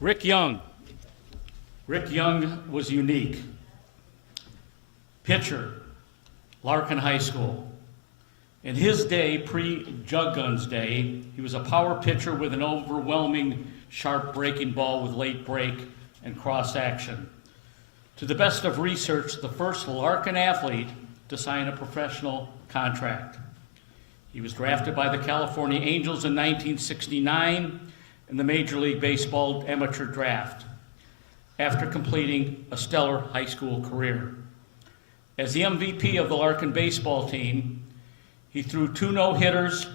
Rick Young. Rick Young was unique. Pitcher, Larkin High School. In his day, pre-jug guns day, he was a power pitcher with an overwhelming sharp breaking ball with late break and cross action. To the best of research, the first Larkin athlete to sign a professional contract. He was drafted by the California Angels in 1969 in the Major League Baseball amateur draft, after completing a stellar high school career. As the MVP of the Larkin baseball team, he threw 2 no-hitters,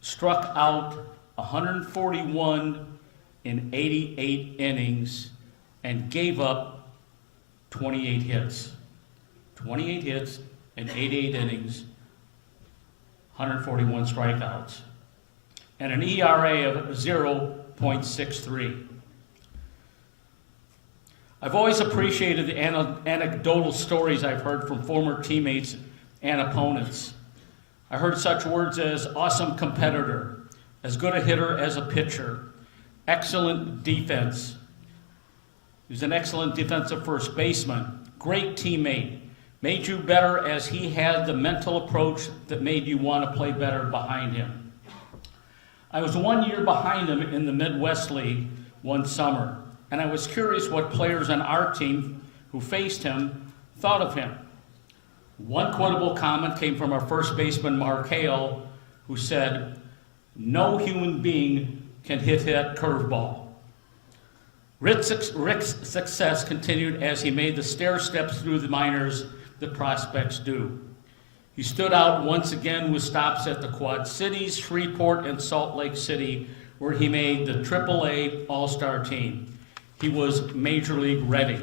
struck out 141 in 88 innings, and gave up 28 hits. 28 hits in 88 innings, 141 strikeouts, and an ERA of 0.63. I've always appreciated the anecdotal stories I've heard from former teammates and opponents. I heard such words as awesome competitor, as good a hitter as a pitcher, excellent defense. He was an excellent defensive first baseman, great teammate, made you better as he had the mental approach that made you want to play better behind him. I was 1 year behind him in the Midwest League one summer, and I was curious what players on our team who faced him thought of him. One quotable comment came from our first baseman, Mark Hale, who said, "No human being can hit that curveball." Rick's success continued as he made the stair steps through the minors that prospects do. He stood out once again with stops at the Quad Cities, Shreveport, and Salt Lake City, where he made the AAA All-Star team. He was Major League ready.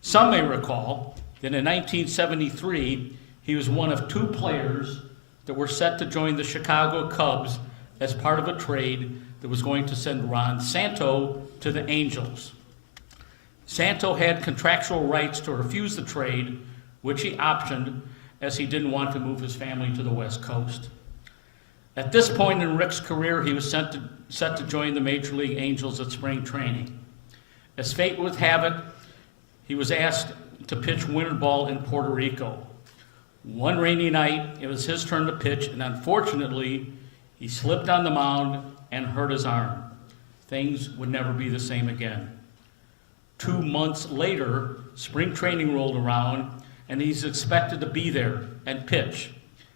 Some may recall that in 1973, he was one of 2 players that were set to join the Chicago Cubs as part of a trade that was going to send Ron Santo to the Angels. Santo had contractual rights to refuse the trade, which he optioned as he didn't want to move his family to the West Coast. At this point in Rick's career, he was set to join the Major League Angels at spring training. As fate would have it, he was asked to pitch winter ball in Puerto Rico. One rainy night, it was his turn to pitch, and unfortunately, he slipped on the mound and hurt his arm. Things would never be the same again. 2 months later, spring training rolled around, and he's expected to be there and pitch.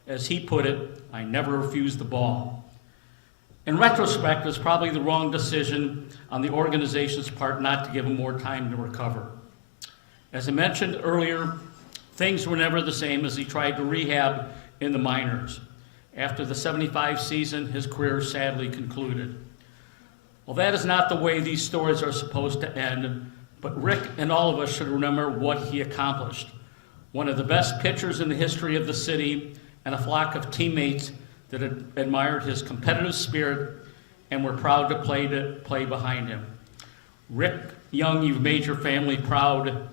As he put it, "I never refused the ball." In retrospect, it was probably the wrong decision on the organization's part not to give him more time to recover. As I mentioned earlier, things were never the same as he tried to rehab in the minors. After the '75 season, his career sadly concluded. Well, that is not the way these stories are supposed to end, but Rick and all of us should remember what he accomplished. One of the best pitchers in the history of the city, and a flock of teammates that had admired his competitive spirit and were proud to play behind him. Rick Young, you've made your family proud.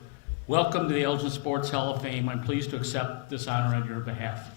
Welcome to the Elgin Sports Hall of Fame. I'm pleased to accept this honor on your behalf.